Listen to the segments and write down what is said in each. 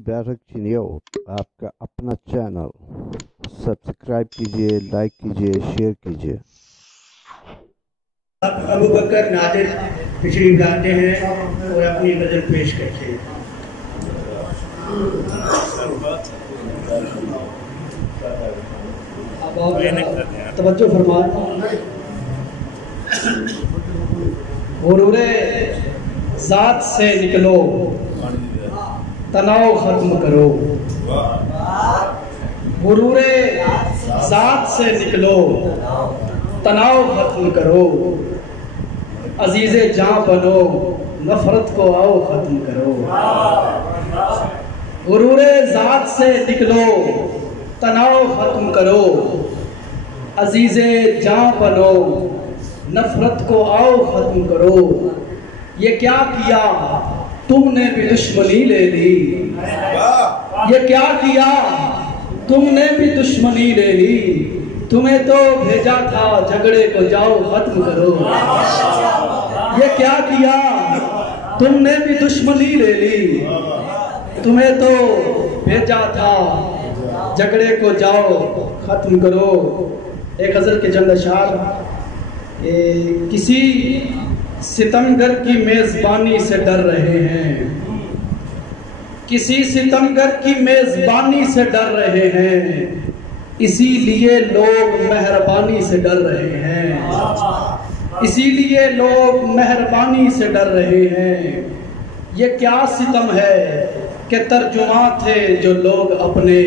बैठक चिनियो आपका अपना चैनल। सब्सक्राइब कीजिए, लाइक कीजिए, शेयर कीजिए। अबू बकर नादिर तशरीफ लाते हैं और अपनी गज़ल पेश करते हैं। तवज्जो फरमाएं। गुरूरे ज़ात से निकलो, तनाव खत्म करो। गुरूरे ज़ात से निकलो, तनाव खत्म करो। अजीज़े जां बनो, नफरत को आओ खत्म करो। गुरूरे ज़ात से निकलो, तनाव खत्म करो। अजीज़े जां बनो, नफरत को आओ खत्म करो। ये क्या किया तुमने भी दुश्मनी ले ली। ये क्या किया तुमने भी दुश्मनी ले ली। तुम्हें तो भेजा था झगड़े को जाओ खत्म करो। ये क्या किया तुमने भी दुश्मनी ले ली। तुम्हें तो भेजा था झगड़े को जाओ खत्म करो। एक गज़ल के चंद अशार। किसी सितमगर की मेज़बानी से डर रहे हैं। किसी सितमगर की मेज़बानी से डर रहे हैं। इसीलिए लोग मेहरबानी से डर रहे हैं। इसीलिए लोग मेहरबानी से डर रहे हैं। ये क्या सितम है कि तर्जुमा थे जो लोग अपने।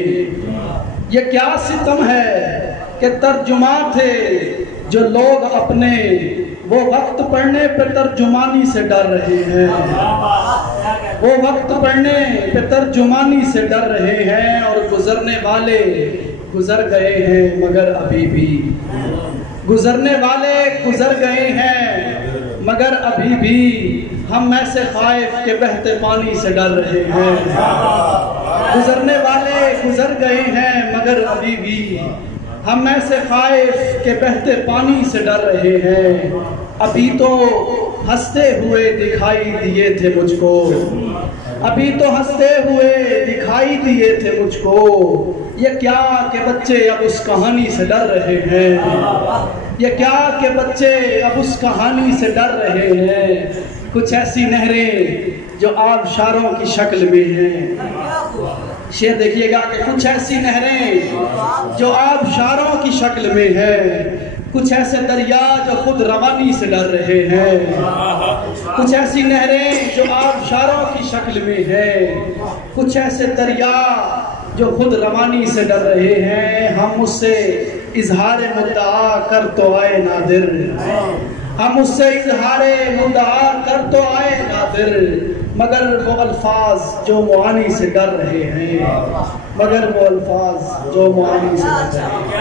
ये क्या सितम है कि तर्जुमा थे जो लोग अपने। वो वक्त पढ़ने पे तर्जुमानी से डर रहे हैं। वो वक्त पढ़ने पे तर्जुमानी से डर रहे हैं। और गुजरने वाले गुजर गए हैं मगर अभी भी। गुजरने वाले गुजर गए हैं मगर अभी भी। हम ऐसे खाइफ के बहते पानी से डर रहे हैं। गुजरने वाले गुजर गए हैं मगर अभी भी। हम ऐसे खाइफ के बहते पानी से डर रहे हैं। अभी तो हंसते हुए दिखाई दिए थे मुझको। अभी तो हंसते हुए दिखाई दिए थे मुझको। ये क्या के बच्चे अब उस कहानी से डर रहे हैं। ये क्या के बच्चे अब उस कहानी से डर रहे हैं। कुछ ऐसी नहरें जो आबशारों की शक्ल में हैं। शेर देखिएगा कि कुछ ऐसी नहरें जो आबशारों की शक्ल में है। कुछ ऐसे दरिया जो खुद रवानी से डर रहे हैं। कुछ ऐसी नहरें जो आबशारों की शक्ल में है। कुछ ऐसे दरिया जो खुद रवानी से डर रहे हैं। हम उससे इजहार मुद्दा कर तो आए नादिर। हम उससे इजहार मुद्दा कर तो आए नादिर। मगर वो अल्फाज जो मुआनी से डर रहे हैं। मगर वो अल्फाज जो मुआनी से डर रहे हैं।